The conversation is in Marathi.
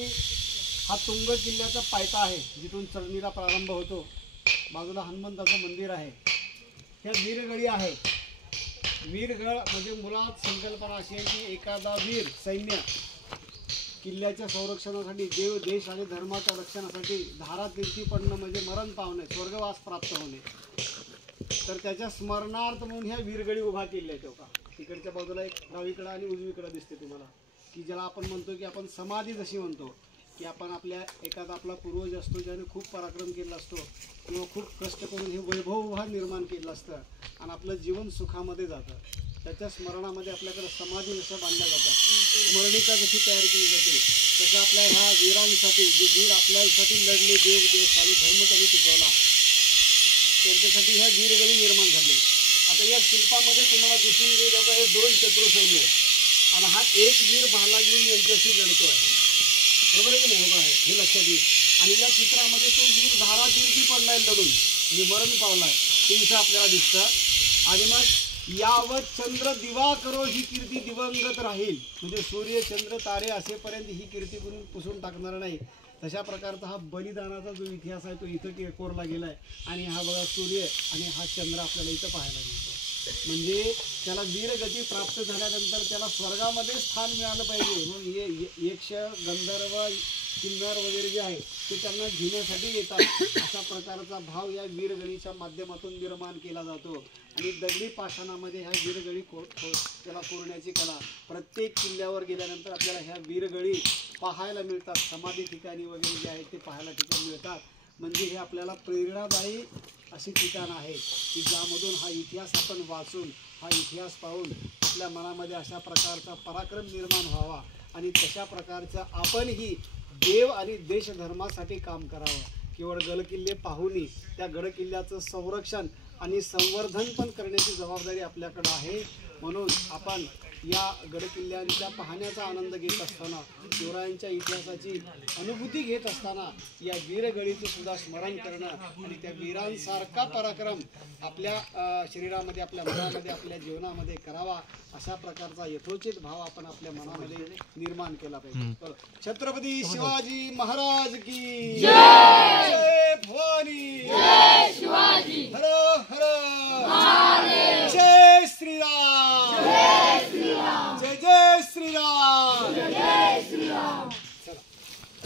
हा तुंग किल्ल्याचा पायथा आहे, जिथून चढणीला प्रारंभ होतो. बाजूला हनुमंताचं मंदिर आहे. ह्या वीरगळी आहे. वीरगळ म्हणजे मुळात संकल्पना अशी आहे की एखादा वीर सैन्य किल्ल्याच्या संरक्षणासाठी, देव देश आणि धर्माच्या रक्षणासाठी धारातीर्थी पडणं म्हणजे मरण पावणे, स्वर्गवास प्राप्त होणे. तर त्याच्या स्मरणार्थ म्हणून ह्या वीरगळी उभा केल्या आहेत. का तिकडच्या बाजूला एक डावीकडं आणि उजवीकडं दिसते तुम्हाला, की ज्याला आपण म्हणतो की आपण समाधी जशी म्हणतो की आपण आपल्या एखादा आपला पूर्वज असतो ज्याने खूप पराक्रम केला असतो किंवा खूप कष्ट करून हे वैभव उभा निर्माण केलं असतं आणि आपलं जीवन सुखामध्ये जातं. त्याच्या स्मरणामध्ये आपल्याकडे समाधी जसं बांधल्या जातात, स्मरणिका जशी तयार केली जाते, तसं आपल्या ह्या वीरांसाठी, जे वीर आपल्यासाठी लढले, देव देश आणि धर्म त्यांनी टिकवला, त्यांच्यासाठी ह्या वीरगळी निर्माण झाले. आता या शिल्पामध्ये तुम्हाला दिसून गेलं का हे दोन शत्रुसैन्य आहेत आणि हा एक वीर भाला घेऊन यांच्याशी लढतो आहे. बरोबर आहे की नाही? हो आहे, हे लक्षात येईल. आणि या चित्रामध्ये तो वीर धारातीर्थी पडलाय लढून म्हणजे मरण पावलाय, ते इथं आपल्याला दिसतं. आणि मग यावत चंद्र दिवा करो ही कीर्ती दिवंगत राहील, म्हणजे सूर्य चंद्र तारे असेपर्यंत ही कीर्ती कोणी पुसून टाकणार नाही. तशा प्रकारचा हा बलिदानाचा जो इतिहास आहे तो इथं कोरला गेला आहे. आणि हा बघा सूर्य आणि हा चंद्र आपल्याला इथं पाहायला मिळतो. म्हणजे त्याला वीरगती प्राप्त झाल्यानंतर त्याला स्वर्गामध्ये स्थान मिळालं पाहिजे म्हणून हे यक्ष, गंधर्व, किन्नर वगैरे जे आहे ते त्यांना घेण्यासाठी येतात. अशा प्रकारचा भाव या वीरगळीच्या माध्यमातून निर्माण केला जातो. आणि दगडी पाषाणामध्ये ह्या वीरगळी त्याला कोरण्याची कला, प्रत्येक किल्ल्यावर गेल्यानंतर आपल्याला ह्या वीरगळी पाहायला मिळतात. समाधी ठिकाणी वगैरे जे आहेत ते पाहायला ठिकाणी मिळतात. म्हणजे हे आपल्याला प्रेरणादायी अशी ठिकाणं आहेत की ज्यामधून हा इतिहास आपण वाचून, हा इतिहास पाहून आपल्या मनामध्ये अशा प्रकारचा पराक्रम निर्माण व्हावा आणि तशा प्रकारचं आपणही देव आणि देशधर्मासाठी काम करावं. केवळ गडकिल्ले पाहूनही त्या गडकिल्ल्याचं संरक्षण आणि संवर्धन पण करण्याची जबाबदारी आपल्याकडं आहे. म्हणून आपण या गडकिल्ल्यांच्या पाहण्याचा आनंद घेत असताना, शिवरायांच्या इतिहासाची अनुभूती घेत असताना या वीरगळीचं सुद्धा स्मरण करणं आणि त्या वीरांसारखा पराक्रम आपल्या शरीरामध्ये, आपल्या मनामध्ये, आपल्या जीवनामध्ये करावा, अशा प्रकारचा यथोचित भाव आपण आपल्या मनामध्ये निर्माण केला पाहिजे. छत्रपती शिवाजी महाराज की जय. भवानी